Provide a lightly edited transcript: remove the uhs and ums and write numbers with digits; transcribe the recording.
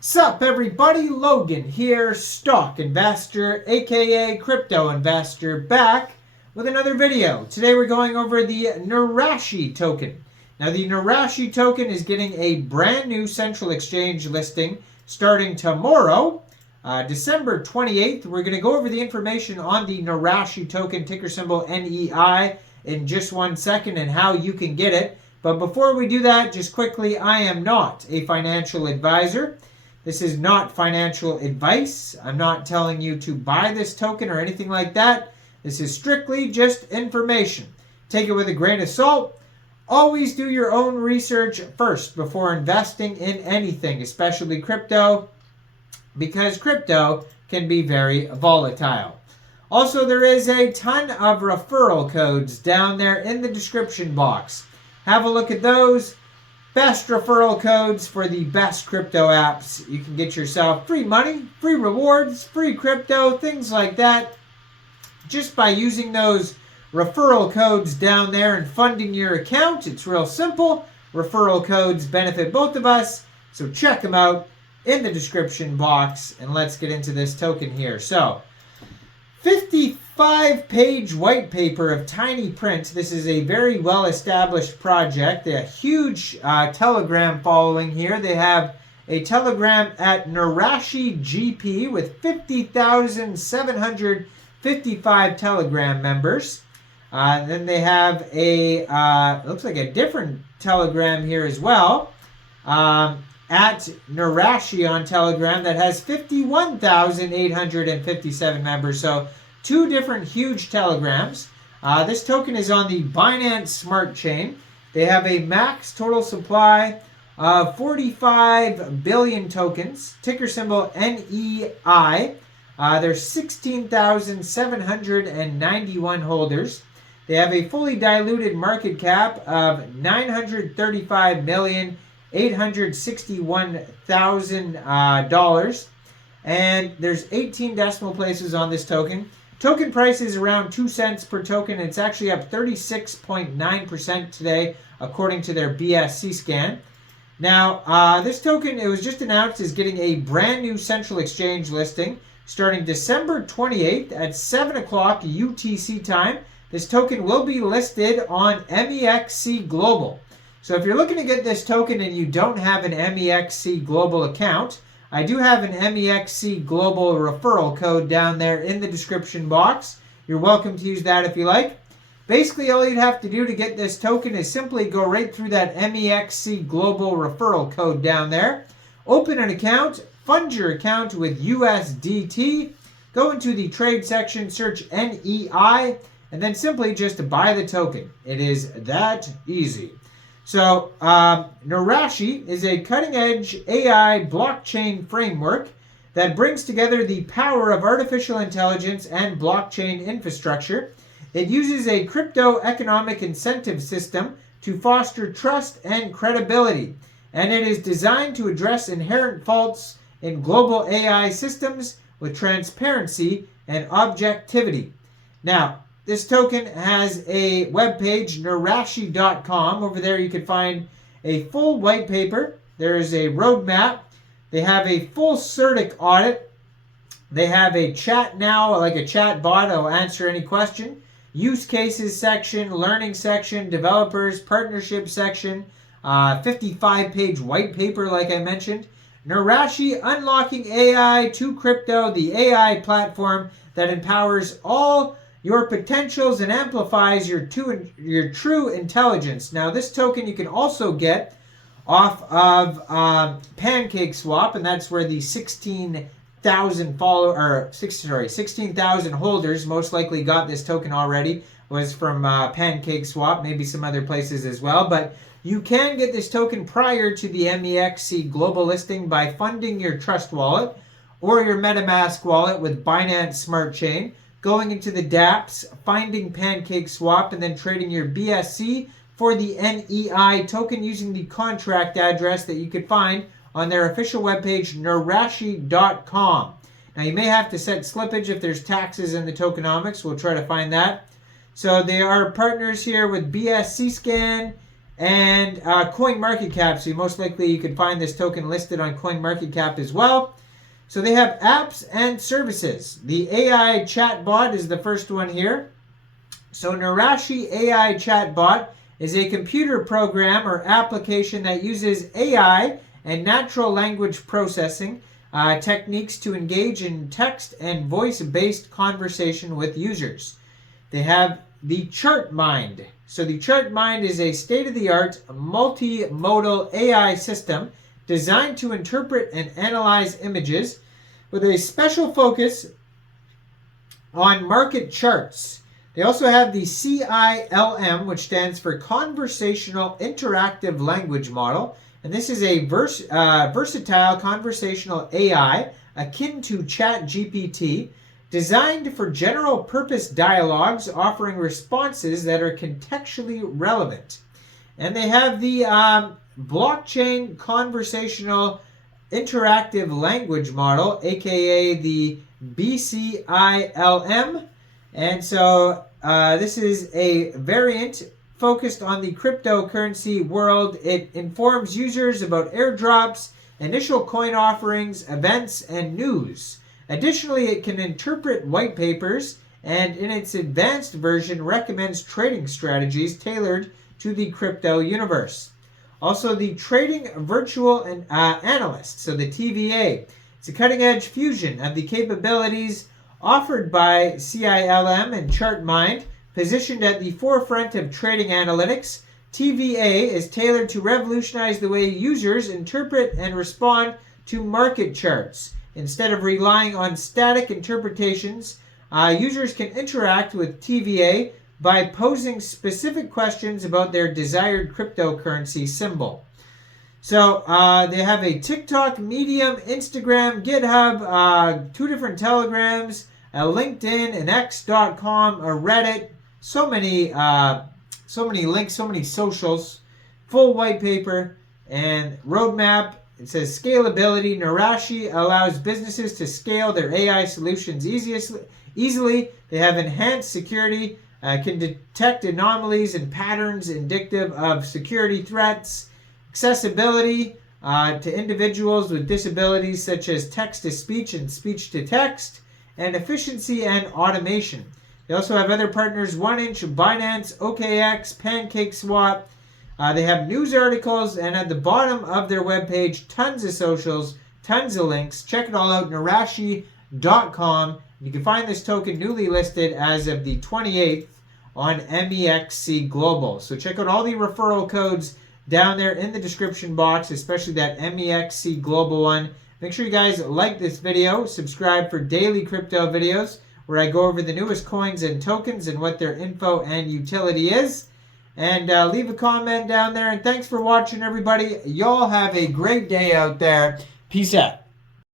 Sup everybody, Logan here, stock investor, aka crypto investor, back with another video. Today we're going over the Neurashi token. Now the Neurashi token is getting a brand new central exchange listing starting tomorrow, December 28th. We're going to go over the information on the Neurashi token, ticker symbol NEI, in just 1 second and how you can get it. But before we do that, just quickly, I am not a financial advisor. This is not financial advice. I'm not telling you to buy this token or anything like that. This is strictly just information. Take it with a grain of salt. Always do your own research first before investing in anything, especially crypto, because crypto can be very volatile. Also, there is a ton of referral codes down there in the description box. Have a look at those. Best referral codes for the best crypto apps. You can get yourself free money, free rewards, free crypto, things like that, just by using those referral codes down there and funding your account. It's real simple. Referral codes benefit both of us, so check them out in the description box. And let's get into this token here. So 55-page white paper of tiny print. This is a very well-established project. They have a huge Telegram following here. They have a Telegram at Neurashi GP with 50,755 Telegram members. Then they have a, looks like a different Telegram here as well, at Neurashi on Telegram that has 51,857 members. So 2 different huge Telegrams. This token is on the Binance Smart Chain. They have a max total supply of 45 billion tokens. Ticker symbol NEI. There's 16,791 holders. They have a fully diluted market cap of $935,861,000. And there's 18 decimal places on this token. Token price is around 2 cents per token. It's actually up 36.9% today, according to their BSC scan. Now, this token, it was just announced, is getting a brand new central exchange listing starting December 28th at 7 o'clock UTC time. This token will be listed on Mexc Global. So if you're looking to get this token and you don't have an Mexc Global account, I do have an Mexc Global referral code down there in the description box. You're welcome to use that if you like. Basically, all you'd have to do to get this token is simply go right through that Mexc Global referral code down there. Open an account, fund your account with USDT, go into the trade section, search NEI, and then simply just buy the token. It is that easy. So, Neurashi is a cutting-edge AI blockchain framework that brings together the power of artificial intelligence and blockchain infrastructure. It uses a crypto economic incentive system to foster trust and credibility, and it is designed to address inherent faults in global AI systems with transparency and objectivity. Now, this token has a webpage, Neurashi.com. Over there you can find a full white paper. There is a roadmap. They have a full CERTIC audit. They have a chat now, like a chat bot that will answer any question. Use cases section, learning section, developers, partnership section, 55-page white paper like I mentioned. Neurashi, unlocking AI to crypto, the AI platform that empowers all your potentials and amplifies your true intelligence. Now, this token you can also get off of Pancakeswap, and that's where the 16,000 holders most likely got this token already, was from Pancakeswap, maybe some other places as well. But you can get this token prior to the Mexc Global listing by funding your Trust wallet or your MetaMask wallet with Binance Smart Chain, going into the dApps, finding Pancakeswap, and then trading your BSC for the NEI token using the contract address that you could find on their official webpage, Neurashi.com. Now, you may have to set slippage if there's taxes in the tokenomics. We'll try to find that. So they are partners here with BSC Scan and CoinMarketCap. So most likely you could find this token listed on CoinMarketCap as well. So they have apps and services. The AI chatbot is the first one here. So Neurashi AI chatbot is a computer program or application that uses AI and natural language processing techniques to engage in text and voice-based conversation with users. They have the ChartMind. So the ChartMind is a state-of-the-art multimodal AI system designed to interpret and analyze images with a special focus on market charts. They also have the CILM, which stands for Conversational Interactive Language Model. And this is a versatile conversational AI akin to ChatGPT, designed for general purpose dialogues, offering responses that are contextually relevant. And they have the Blockchain Conversational Interactive Language Model, aka the BCILM. And so this is a variant focused on the cryptocurrency world. It informs users about airdrops, initial coin offerings, events, and news. Additionally, it can interpret white papers, and in its advanced version recommends trading strategies tailored to the crypto universe. Also, the Trading Virtual Analyst, so the TVA. It's a cutting-edge fusion of the capabilities offered by CILM and ChartMind. Positioned at the forefront of trading analytics, TVA is tailored to revolutionize the way users interpret and respond to market charts. Instead of relying on static interpretations, users can interact with TVA by posing specific questions about their desired cryptocurrency symbol. So they have a TikTok, Medium, Instagram, GitHub, 2 different Telegrams, a LinkedIn, an X.com, a Reddit, so many links, so many socials, full white paper, and roadmap. It says scalability. Neurashi allows businesses to scale their AI solutions easily. They have enhanced security, can detect anomalies and patterns indicative of security threats, accessibility to individuals with disabilities such as text-to-speech and speech-to-text, and efficiency and automation. They also have other partners, 1inch, Binance, OKX, Pancakeswap. They have news articles, and at the bottom of their webpage, tons of socials, tons of links. Check it all out, Neurashi.com. You can find this token newly listed as of the 28th on Mexc Global. So check out all the referral codes down there in the description box, especially that Mexc Global one. Make sure you guys like this video, subscribe for daily crypto videos where I go over the newest coins and tokens and what their info and utility is. And leave a comment down there. And thanks for watching, everybody. Y'all have a great day out there. Peace out.